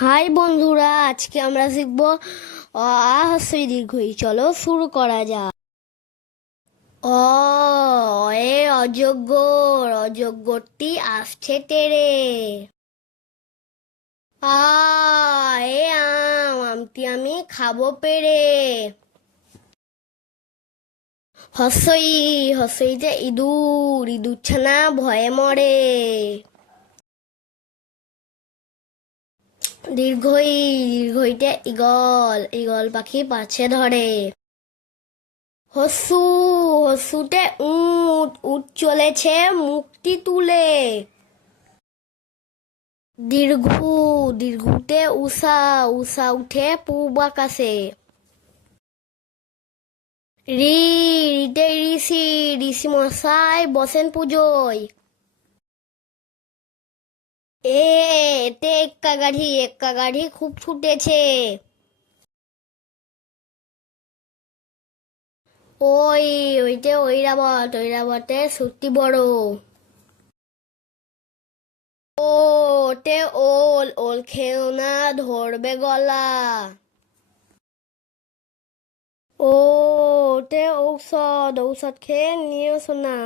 High বন্ধুরা, আজকে আমরা শিখব অ, আ হস্যই দীর্ঘই চলো শুরু করা যাক। অ, এ অযোগ্যর অযোগ্যটি আসছে তেরে। আ, এ, আম, আমটি আমি খাব পেরে। হস্যই যে ইঁদুর ইঁদুর ছানা ভয়ে মরে। দীর্ঘই দীর্ঘইতে ইগল ইগল পাখি পাছে ধরে। হসু হসুতে উট উট চলেছে মুক্তি তুলে। দীর্ঘু দীর্ঘুতে উষা উষা উঠে পূব আকাশে। রি রিতে ঋষি ঋষি মশাই বসেন পুজোয়। এতে এক্কা গাড়ি এক্কা গাড়ি খুব ছুটেছে। ওই ওইতে ঐরাবত, ঐরাবতে সত্যি বড়। ও ওতে ওল ওল খেও না, ধরবে গলা। ও ওতে ঔষধ ঔষধ খেয়ে নিও শোনা